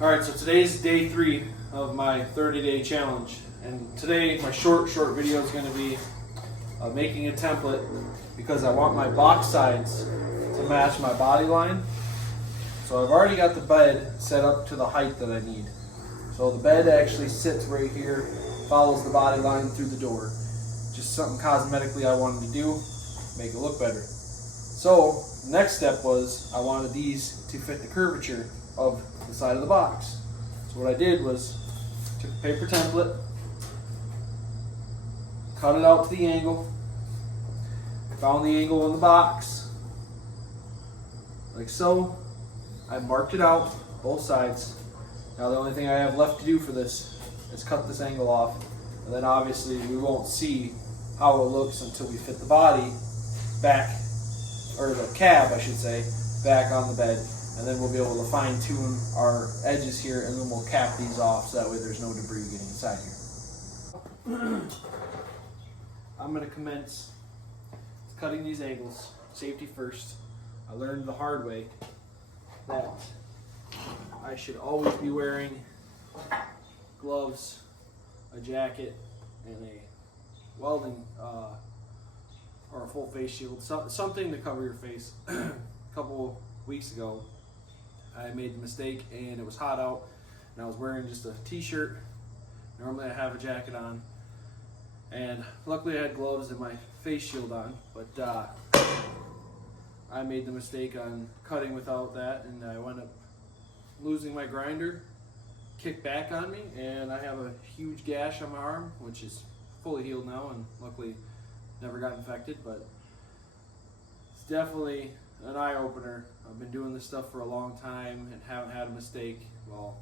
Alright, so today's day 3 of my 30-day challenge. And today, my short video is going to be making a template because I want my box sides to match my body line. So I've already got the bed set up to the height that I need. So the bed actually sits right here, follows the body line through the door. Just something cosmetically I wanted to do, make it look better. So the next step was I wanted these to fit the curvature of the side of the box. So what I did was took a paper template, cut it out to the angle, found the angle in the box, like so. I marked it out, both sides. Now the only thing I have left to do for this is cut this angle off, and then obviously we won't see how it looks until we fit the body back, or the cab I should say, back on the bed. And then we'll be able to fine tune our edges here, and then we'll cap these off so that way there's no debris getting inside here. I'm going to commence cutting these angles, safety first. I learned the hard way that I should always be wearing gloves, a jacket, and a welding or a full face shield, something to cover your face. A couple weeks ago I made the mistake, and it was hot out, and I was wearing just a t-shirt. Normally I have a jacket on, and luckily I had gloves and my face shield on, but I made the mistake on cutting without that, and I wound up losing my grinder, kicked back on me, and I have a huge gash on my arm, which is fully healed now, and luckily never got infected. But it's definitely an eye-opener. I've been doing this stuff for a long time and haven't had a mistake. Well,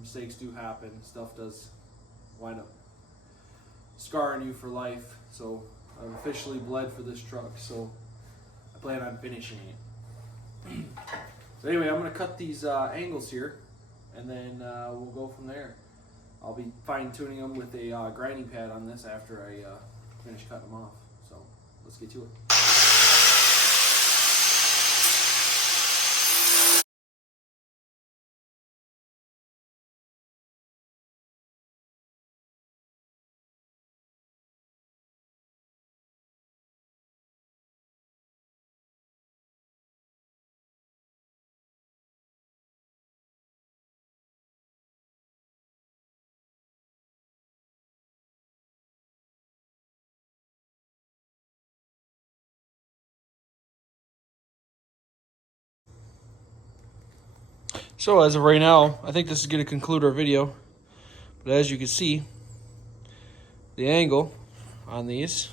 mistakes do happen. Stuff does wind up scarring you for life. So I've officially bled for this truck, so I plan on finishing it. So anyway, I'm going to cut these angles here, and then we'll go from there. I'll be fine-tuning them with a grinding pad on this after I finish cutting them off. So let's get to it. So as of right now, I think this is going to conclude our video. But as you can see, the angle on these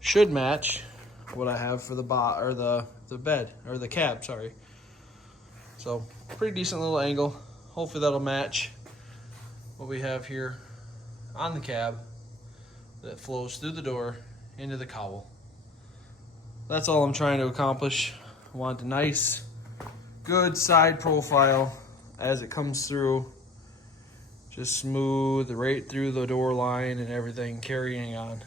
should match what I have for the bed, or the cab, sorry. So pretty decent little angle. Hopefully that'll match what we have here on the cab that flows through the door into the cowl. That's all I'm trying to accomplish. I want a nice, good side profile as it comes through. Just smooth right through the door line and everything, carrying on.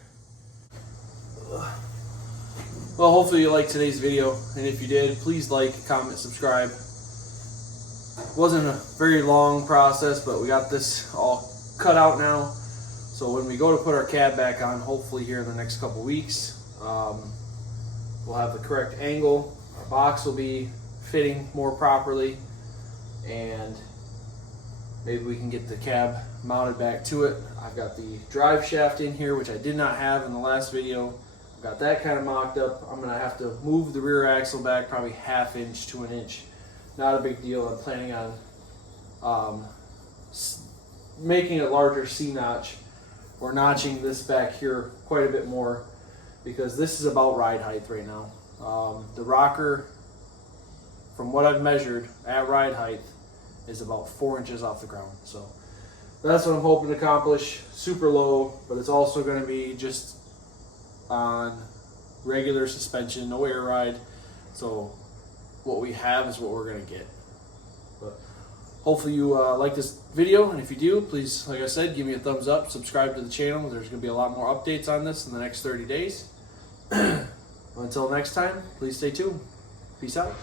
Well, hopefully you liked today's video, and if you did, please like, comment, subscribe. It wasn't a very long process, but we got this all cut out now. So when we go to put our cab back on, hopefully here in the next couple weeks, we'll have the correct angle. Our box will be fitting more properly, and maybe we can get the cab mounted back to it. I've got the drive shaft in here, which I did not have in the last video. I've got that kind of mocked up. I'm going to have to move the rear axle back probably 1/2 inch to 1 inch. Not a big deal. I'm planning on making a larger C-notch, or notching this back here quite a bit more, because this is about ride height right now. The rocker, from what I've measured at ride height, is about 4 inches off the ground. So that's what I'm hoping to accomplish. Super low, but it's also going to be just on regular suspension, no air ride. So what we have is what we're going to get. But hopefully you like this video, and if you do, please, like I said, give me a thumbs up, subscribe to the channel. There's going to be a lot more updates on this in the next 30 days. Until next time, please stay tuned. Peace out.